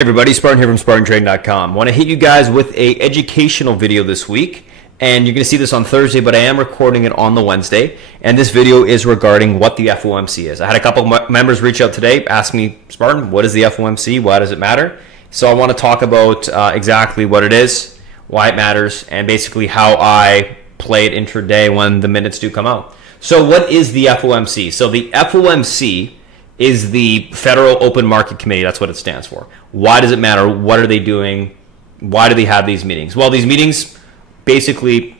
Hey everybody, Spartan here from SpartanTrading.com. I want to hit you guys with a educational video this week, and you're going to see this on Thursday, but I am recording it on the Wednesday, and this video is regarding what the FOMC is. I had a couple of members reach out today, ask me, Spartan, what is the FOMC? Why does it matter? So I want to talk about exactly what it is, why it matters, and basically how I play it intraday when the minutes do come out. So what is the FOMC? So the FOMC is the Federal Open Market Committee. That's what it stands for. Why does it matter? What are they doing? Why do they have these meetings? Well, these meetings basically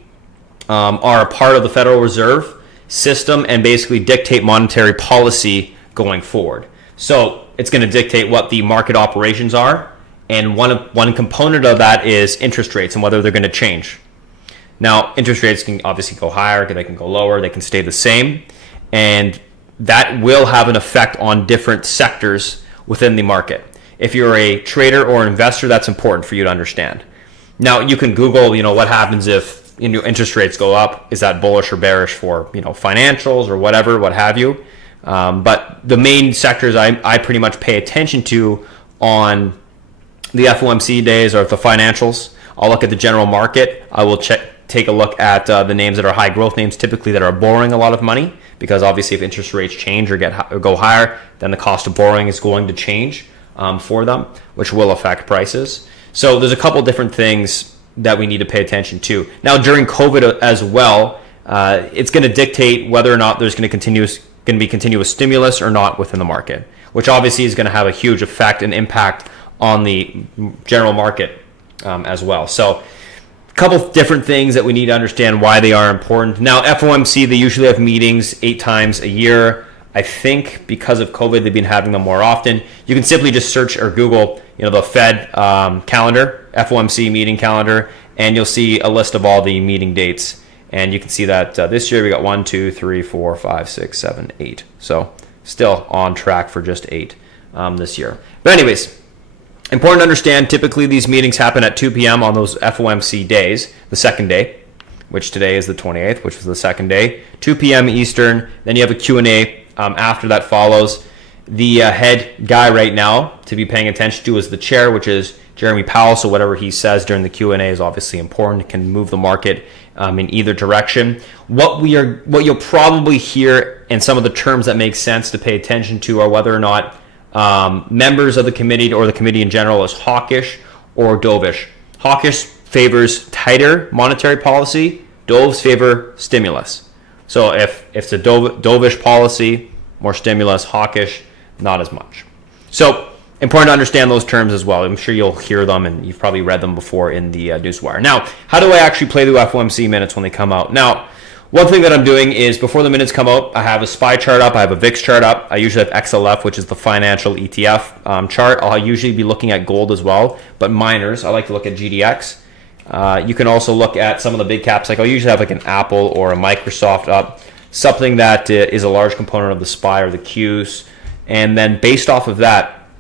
are a part of the Federal Reserve system and basically dictate monetary policy going forward. So it's going to dictate what the market operations are, and one component of that is interest rates and whether they're going to change. Now, interest rates can obviously go higher, they can go lower, they can stay the same, and that will have an effect on different sectors within the market. If you're a trader or investor, that's important for you to understand. Now, you can Google, what happens if interest rates go up? Is that bullish or bearish for, financials or whatever, what have you? But the main sectors I pretty much pay attention to on the FOMC days are the financials. I'll look at the general market. I will take a look at the names that are high growth names, typically that are borrowing a lot of money, because obviously if interest rates change or go higher, then the cost of borrowing is going to change for them, which will affect prices. So there's a couple different things that we need to pay attention to. Now, during COVID as well, it's going to dictate whether or not there's going to be continuous stimulus or not within the market, which obviously is going to have a huge effect and impact on the general market as well. So couple different things that we need to understand why they are important. Now, FOMC, they usually have meetings 8 times a year. I think because of COVID, they've been having them more often. You can simply just search or Google, the Fed calendar, FOMC meeting calendar, and you'll see a list of all the meeting dates. And you can see that this year we got 1, 2, 3, 4, 5, 6, 7, 8. So still on track for just 8 this year. But anyways, important to understand, typically these meetings happen at 2 p.m. on those FOMC days, the second day, which today is the 28th, which was the second day, 2 p.m. Eastern. Then you have a Q&A after that follows. The head guy right now to be paying attention to is the chair, which is Jeremy Powell. So whatever he says during the Q&A is obviously important. It can move the market in either direction. What you'll probably hear in some of the terms that make sense to pay attention to are whether or not members of the committee or the committee in general is hawkish or dovish. Hawkish favors tighter monetary policy. Doves favor stimulus. So if it's a dovish policy, more stimulus. Hawkish, not as much. So important to understand those terms as well. I'm sure you'll hear them and you've probably read them before in the Newswire. Now, how do I actually play the FOMC minutes when they come out? Now, one thing that I'm doing is before the minutes come out, I have a SPY chart up, I have a VIX chart up. I usually have XLF, which is the financial ETF chart. I'll usually be looking at gold as well, but miners, I like to look at GDX. You can also look at some of the big caps. Like I'll usually have like an Apple or a Microsoft up, something that is a large component of the SPY or the Qs. And then based off of that,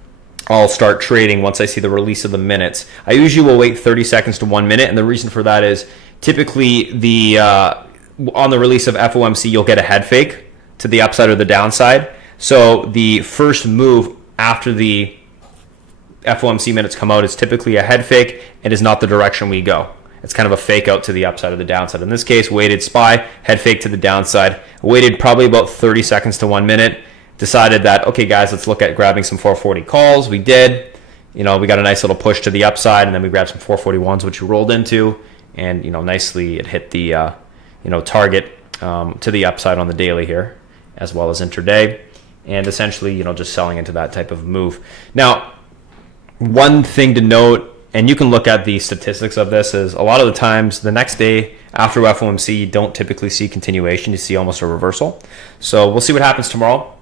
I'll start trading once I see the release of the minutes. I usually will wait 30 seconds to 1 minute, and the reason for that is typically on the release of FOMC, you'll get a head fake to the upside or the downside. So the first move after the FOMC minutes come out is typically a head fake and is not the direction we go. It's kind of a fake out to the upside or the downside. In this case, weighted SPY, head fake to the downside. Waited probably about 30 seconds to 1 minute. Decided that, okay, guys, let's look at grabbing some 440 calls. We did. We got a nice little push to the upside, and then we grabbed some 441s, which we rolled into. And, nicely it hit the target to the upside on the daily here, as well as intraday, and essentially, just selling into that type of move. Now, one thing to note, and you can look at the statistics of this, is a lot of the times the next day after FOMC, you don't typically see continuation. You see almost a reversal. So we'll see what happens tomorrow.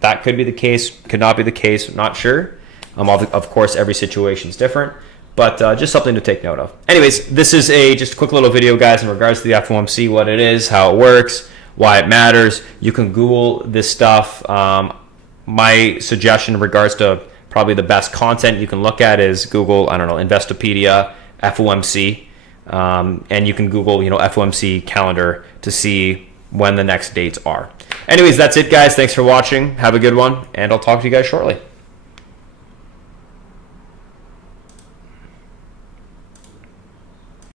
That could be the case, could not be the case, not sure. Of course, every situation is different. But just something to take note of. Anyways, this is just a quick little video, guys, in regards to the FOMC, what it is, how it works, why it matters. You can Google this stuff. My suggestion in regards to probably the best content you can look at is Google, Investopedia, FOMC, and you can Google, FOMC calendar to see when the next dates are. Anyways, that's it, guys. Thanks for watching. Have a good one, and I'll talk to you guys shortly.